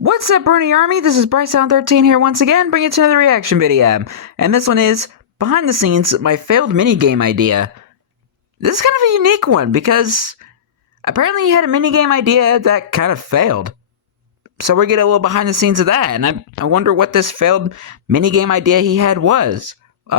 What's up, Brony Army? This is BryceAllan13 here once again, bringing to another reaction video. And this one is, behind the scenes, my failed minigame idea. This is kind of a unique one, because apparently he had a minigame idea that kind of failed. So we're getting a little behind the scenes of that, and I wonder what this failed minigame idea he had was.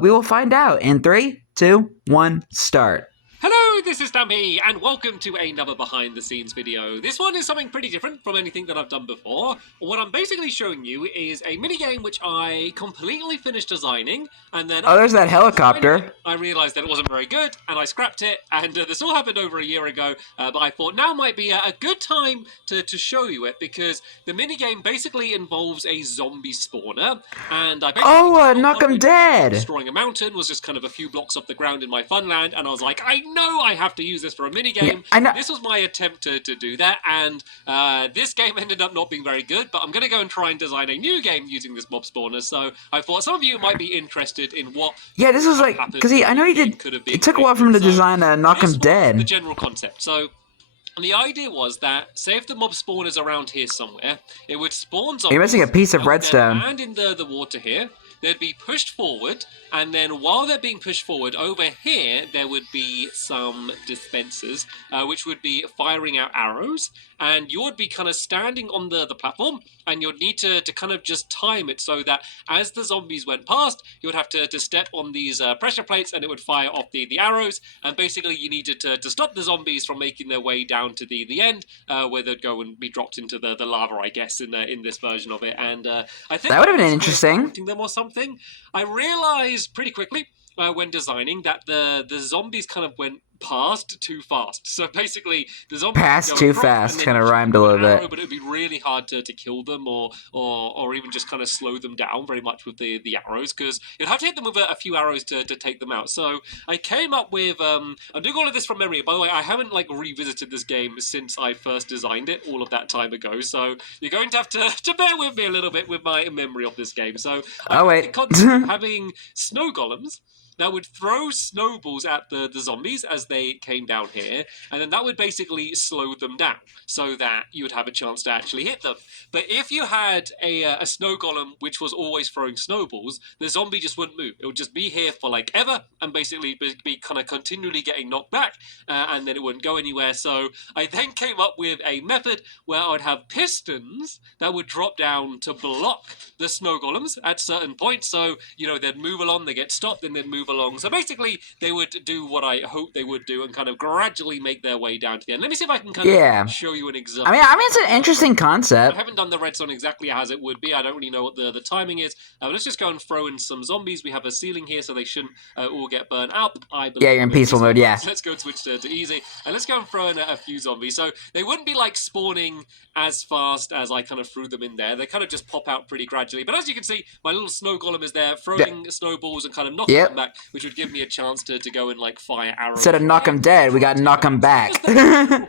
We will find out in 3, 2, 1, start. Hello, this is Stampy, and welcome to another behind-the-scenes video. This one is something pretty different from anything that I've done before. What I'm basically showing you is a minigame which I completely finished designing, and then... Oh, there's that helicopter. I realised that it wasn't very good, and I scrapped it, and this all happened over a year ago, but I thought now might be a good time to show you it, because the minigame basically involves a zombie spawner, and I basically... knock 'em dead! Destroying a mountain was just kind of a few blocks off the ground in my funland, and I was like, I know I have to use this for a minigame. Yeah, I know. This was my attempt to do that, and this game ended up not being very good, but I'm going to go and try and design a new game using this mob spawner, so I thought some of you might be interested in what... Yeah, this was like, because I know he did, it took a while for him to design Knock 'em Dead. The general concept, so... And the idea was that, say if the mob spawn is around here somewhere, it would spawn zombies. You're missing a piece of redstone. And in the water here, they'd be pushed forward, and then while they're being pushed forward, over here, there would be some dispensers, which would be firing out arrows, and you would be kind of standing on the platform, and you'd need to kind of just time it so that as the zombies went past, you would have to step on these pressure plates, and it would fire off the arrows, and basically you needed to stop the zombies from making their way down to the end, where they'd go and be dropped into the lava, I guess, in this version of it. And I think that would have been interesting. Them or something. I realized pretty quickly when designing that the zombies kind of went past too fast. So basically, the zombies passed too fast kind of rhymed a little bit. But it would be really hard to kill them or even just kind of slow them down very much with the arrows, because you'd have to hit them with a few arrows to take them out. So I came up with I'm doing all of this from memory. By the way, I haven't like revisited this game since I first designed it all of that time ago. So you're going to have to bear with me a little bit with my memory of this game. So the concept of having snow golems that would throw snowballs at the zombies as they came down here, and then that would basically slow them down so that you would have a chance to actually hit them. But if you had a snow golem which was always throwing snowballs, the zombie just wouldn't move. It would just be here for like ever and basically be kind of continually getting knocked back, and then it wouldn't go anywhere. So I then came up with a method where I would have pistons that would drop down to block the snow golems at certain points. So, you know, they'd move along, they get stopped, then they'd move along. So basically, they would do what I hope they would do and kind of gradually make their way down to the end. Let me see if I can kind of show you an example. I mean, it's an interesting concept. I haven't done the redstone exactly as it would be. I don't really know what the timing is. Let's just go and throw in some zombies. We have a ceiling here, so they shouldn't all get burned out. Yeah, you're in peaceful mode, yeah. So let's go and switch to easy. And let's go and throw in a few zombies. So they wouldn't be like spawning as fast as I kind of threw them in there. They kind of just pop out pretty gradually. But as you can see, my little snow golem is there, throwing snowballs and kind of knocking them back, which would give me a chance to go and like fire arrows. Instead of knock 'em dead, we got knock 'em back.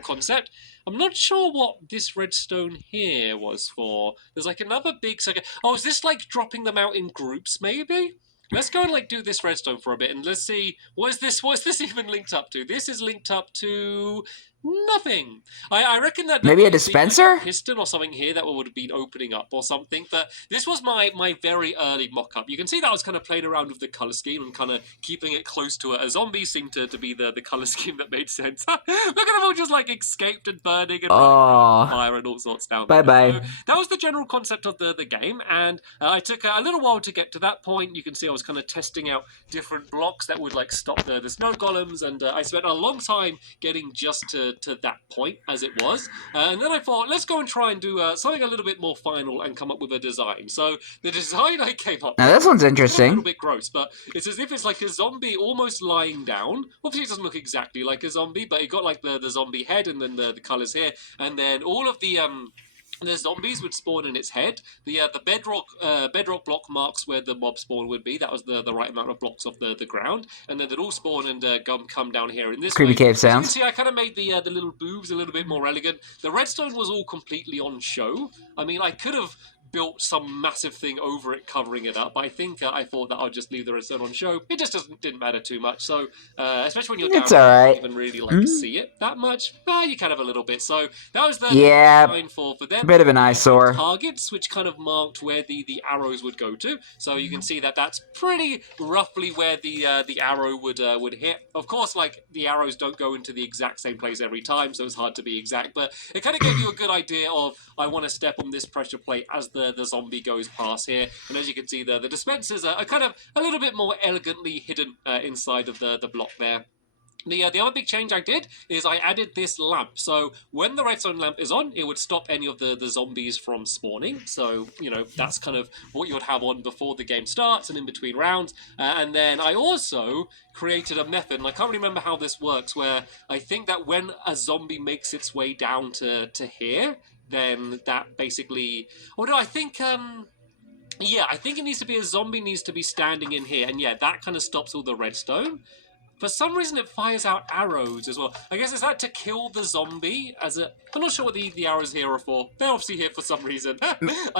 Concept. I'm not sure what this redstone here was for. There's like another big second. Oh, is this like dropping them out in groups maybe? Let's go and like do this redstone for a bit and let's see what is this even linked up to? This is linked up to nothing. I reckon that maybe a dispenser, like a piston or something here that would have been opening up or something. But this was my very early mock-up. You can see that I was kind of playing around with the color scheme and kind of keeping it close to a zombie seemed to be the color scheme that made sense. Look at them all just like escaped and burning and fire and all sorts down there. Bye. So that was the general concept of the game, and I took a little while to get to that point. You can see I was kind of testing out different blocks that would like stop the snow golems, and I spent a long time getting just to that point as it was, and then I thought let's go and try and do something a little bit more final and come up with a design. So the design I came up with, now this one's interesting, a little bit gross, but it's as if it's like a zombie almost lying down. Obviously it doesn't look exactly like a zombie, but it got like the zombie head and then the colors here, and then all of the zombies would spawn in its head. The bedrock block marks where the mob spawn would be. That was the right amount of blocks off the ground, and then they'd all spawn and come down here in this creepy way. cave sounds. So you can see I kind of made the little boobs a little bit more elegant. The redstone was all completely on show. I mean, I could have built some massive thing over it, covering it up. I think I thought that I'll just leave the redstone on show. It just didn't matter too much. So especially when you're down, It's you alright. don't even really see it that much. You kind of a little bit. So that was the design for them. Bit of an eyesore. Targets, which kind of marked where the arrows would go to. So you can see that that's pretty roughly where the arrow would hit. Of course, like the arrows don't go into the exact same place every time, so it's hard to be exact. But it kind of gave you a good idea of I want to step on this pressure plate as the zombie goes past here. And as you can see, the dispensers are kind of a little bit more elegantly hidden inside of the block there. The other big change I did is I added this lamp. So when the redstone lamp is on, it would stop any of the zombies from spawning. So, you know, that's kind of what you would have on before the game starts and in between rounds. And then I also created a method, and I can't remember how this works, where I think that when a zombie makes its way down to here, then that basically... Oh, no, I think... Yeah, I think it needs to be a zombie needs to be standing in here. And yeah, that kind of stops all the redstone. For some reason, it fires out arrows as well. I guess is that to kill the zombie? I'm not sure what the arrows here are for. They're obviously here for some reason.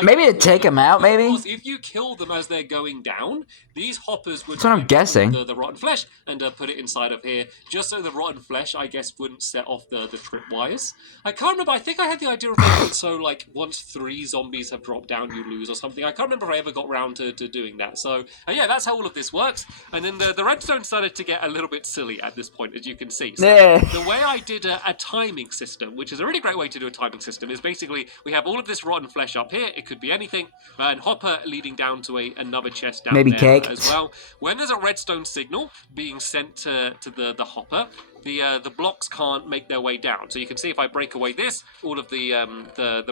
Maybe to take them out, maybe? Of course, if you kill them as they're going down, these hoppers would... That's what I'm guessing. The rotten flesh and put it inside of here, just so the rotten flesh, I guess, wouldn't set off the tripwires. I can't remember. I think I had the idea of making it so, like, once 3 zombies have dropped down, you lose or something. I can't remember if I ever got round to doing that. So, yeah, that's how all of this works. And then the redstone started to get a little bit silly at this point, as you can see. So the way I did a timing system, which is a really great way to do a timing system, is basically we have all of this rotten flesh up here. It could be anything, and hopper leading down to another chest down maybe there cake as well. When there's a redstone signal being sent to the hopper, the blocks can't make their way down. So you can see if I break away this, all of the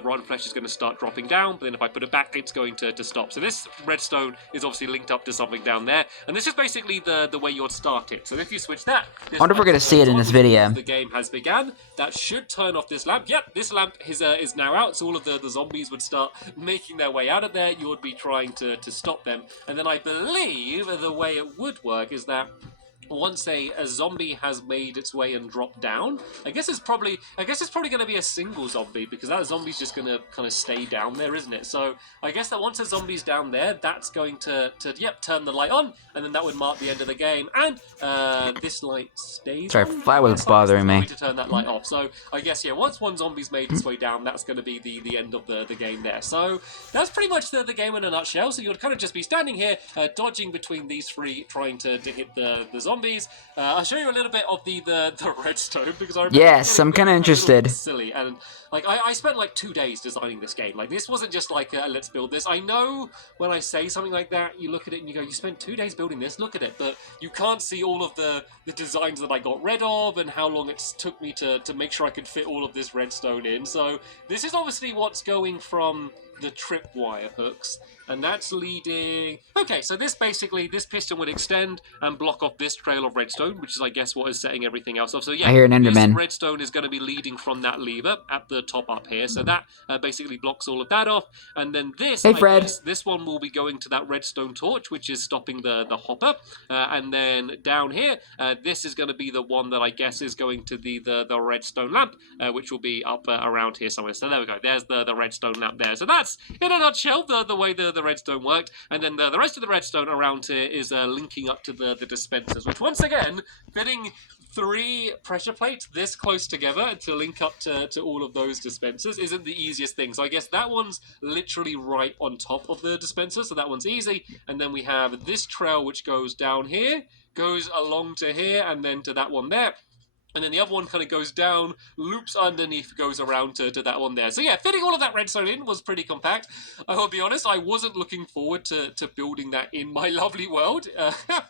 rotten flesh is going to start dropping down, but then if I put it back, it's going to stop. So this redstone is obviously linked up to something down there, and this is basically the way you'd start it. So if you switch that... I wonder if we're going to see it in this video. The game has begun. That should turn off this lamp. Yep, this lamp is now out, so all of the zombies would start making their way out of there. You would be trying to stop them. And then I believe the way it would work is that once a zombie has made its way and dropped down, I guess it's probably going to be a single zombie, because that zombie's just going to kind of stay down there, isn't it? So I guess that once a zombie's down there, that's going to turn the light on, and then that would mark the end of the game. And this light stays Sorry, on. fire was bothering me. To turn that light off. So I guess, yeah, once one zombie's made its way down, that's going to be the end of the game there. So that's pretty much the game in a nutshell. So you would kind of just be standing here, dodging between these 3, trying to hit the zombies. I'll show you a little bit of the redstone, because I remember... Yes, I'm kind of interested. Silly, and like I spent like 2 days designing this game. Like, this wasn't just like let's build this. I know when I say something like that, you look at it and you go, you spent 2 days building this, look at it, but you can't see all of the designs that I got rid of and how long it took me to make sure I could fit all of this redstone in. So this is obviously what's going from the tripwire hooks, and that's leading... Okay, so this piston would extend and block off this trail of redstone, which is, I guess, what is setting everything else off. So yeah, I hear an Enderman. This redstone is going to be leading from that lever at the top up here, so that basically blocks all of that off. And then this, hey, Fred. This one will be going to that redstone torch, which is stopping the hopper. And then down here, this is going to be the one that I guess is going to the redstone lamp, which will be up around here somewhere. So there we go. There's the redstone lamp there. So that's, in a nutshell, the way the redstone worked. And then the rest of the redstone around here is linking up to the dispensers, which once again, fitting 3 pressure plates this close together to link up to all of those dispensers isn't the easiest thing. So I guess that one's literally right on top of the dispenser, so that one's easy. And then we have this trail which goes down here, goes along to here, and then to that one there. And then the other one kind of goes down, loops underneath, goes around to that one there. So yeah, fitting all of that redstone in was pretty compact. I will be honest, I wasn't looking forward to building that in my lovely world.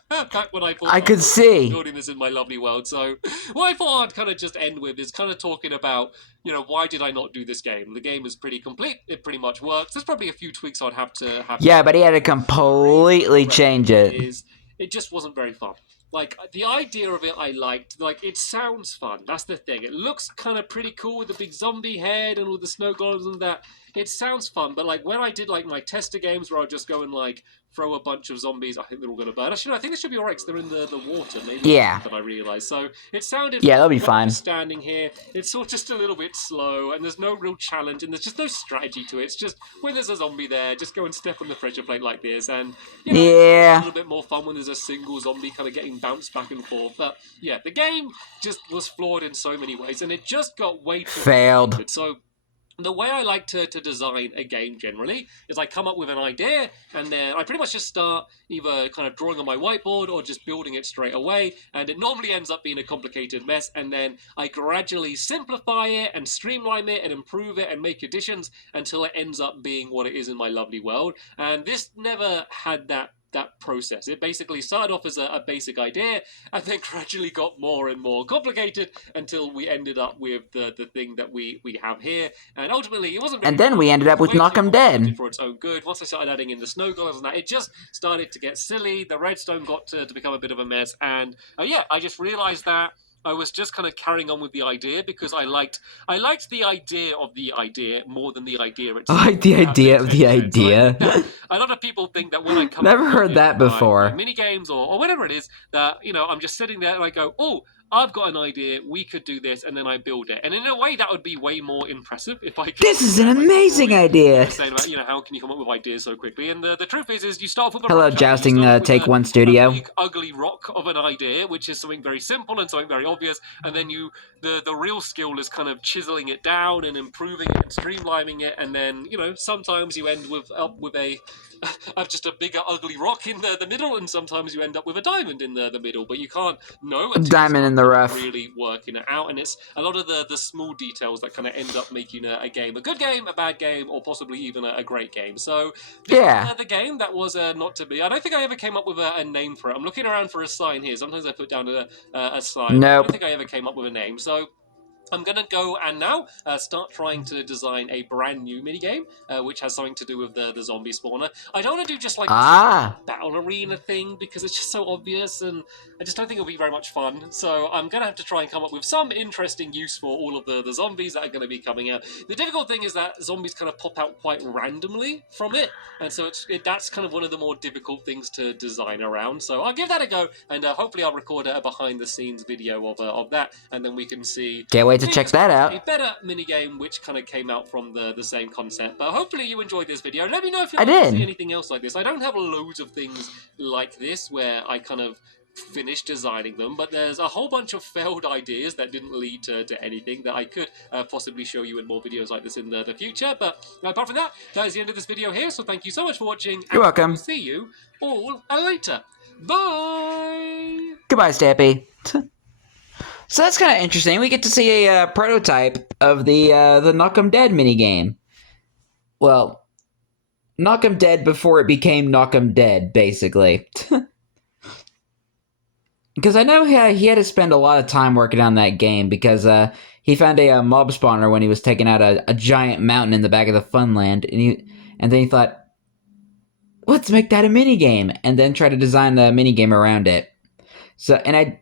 Back when I thought I could see building this in my lovely world. So what I thought I'd kind of just end with is kind of talking about, you know, why did I not do this game? The game is pretty complete. It pretty much works. There's probably a few tweaks I'd have to have. Yeah, but he had to completely change it. It just wasn't very fun. Like, the idea of it I liked. Like, it sounds fun. That's the thing. It looks kind of pretty cool with the big zombie head and all the snow golems and that. it sounds fun, but like when I did like my tester games where I'll just go and like throw a bunch of zombies, I think they're all going to burn. Actually, no, I think this should be alright because they're in the water. Maybe Yeah. that I realised. So it sounded Yeah, that'll be when I'm fine. just standing here. It's sort of just a little bit slow, and there's no real challenge, and there's just no strategy to it. It's just when there's a zombie there, just go and step on the pressure plate like this, and you know, it's a little bit more fun when there's a single zombie kind of getting bounced back and forth. But yeah, the game just was flawed in so many ways, and it just got way too Failed. complicated. So the way I like to design a game generally is I come up with an idea and then I pretty much just start either kind of drawing on my whiteboard or just building it straight away, and it normally ends up being a complicated mess, and then I gradually simplify it and streamline it and improve it and make additions until it ends up being what it is in my lovely world. And this never had that process. It basically started off as a basic idea and then gradually got more and more complicated until we ended up with the thing that we have here. And ultimately, it wasn't. And then we ended up with Knock 'em Dead for its own good. Once I started adding in the snow golems and that, it just started to get silly. The redstone got to become a bit of a mess, and yeah, I just realized that I was just kind of carrying on with the idea because I liked the idea of the idea more than the idea itself. I like the idea of the idea. A lot of people think that when I come Never heard that before. mini games or whatever it is, that I'm just sitting there and I go, oh, I've got an idea, we could do this, and then I build it. And in a way, that would be way more impressive if I could. This is an amazing idea. Saying about, how can you come up with ideas so quickly? And the truth is you start with a Hello, Jousting Take One Studio. A big, ugly rock of an idea, which is something very simple and something very obvious, and then the real skill is kind of chiseling it down and improving it and streamlining it, and then, sometimes you end up with a just a bigger ugly rock in the middle, and sometimes you end up with a diamond in the middle, but you can't know until diamond in the rough. Really working it out, and it's a lot of the small details that kind of end up making a game a good game, a bad game, or possibly even a great game. So yeah, the game that was not to be. I don't think I ever came up with a name for it. I'm looking around for a sign here. Sometimes I put down a sign. Nope. I don't think I ever came up with a name. So I'm going to go and now start trying to design a brand new minigame, which has something to do with the zombie spawner. I don't want to do just like a battle arena thing because it's just so obvious, and I just don't think it'll be very much fun. So I'm going to have to try and come up with some interesting use for all of the zombies that are going to be coming out. The difficult thing is that zombies kind of pop out quite randomly from it, and so that's kind of one of the more difficult things to design around. So I'll give that a go, and hopefully I'll record a behind-the-scenes video of that, and then we can see... Can't wait to check that out. A better minigame which kind of came out from the same concept. But hopefully you enjoyed this video. Let me know if you want to see anything else like this. I don't have loads of things like this where I kind of finished designing them, but there's a whole bunch of failed ideas that didn't lead to anything that I could possibly show you in more videos like this in the future. But apart from that, that is the end of this video here, so thank you so much for watching. You're welcome. I'll see you all later. Bye! Goodbye, Stampy. So that's kind of interesting. We get to see a prototype of the Knock 'em Dead minigame. Well, Knock 'em Dead before it became Knock 'em Dead, basically. Because I know he had to spend a lot of time working on that game because he found a mob spawner when he was taking out a giant mountain in the back of the Funland, and then he thought, let's make that a minigame, and then try to design the minigame around it. So, and it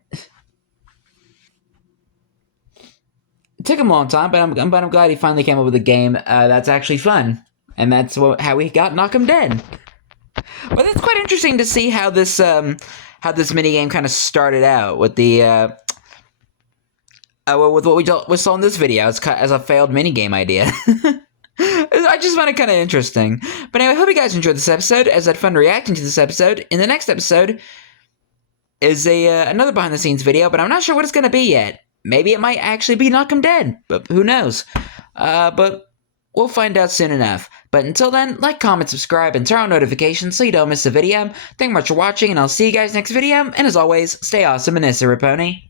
took him a long time, but I'm glad he finally came up with a game that's actually fun. And that's how he got Knock 'em Dead. But it's quite interesting to see how this minigame kind of started out with the with what we saw in this video as a failed minigame idea. I just find it kind of interesting. But anyway, I hope you guys enjoyed this episode, as I had fun reacting to this episode. In the next episode is another behind the scenes video, but I'm not sure what it's going to be yet. Maybe it might actually be Knock 'em Dead, but who knows? But we'll find out soon enough. But until then, like, comment, subscribe, and turn on notifications so you don't miss a video. Thank you much for watching, and I'll see you guys next video. And as always, stay awesome and Issa Raponi.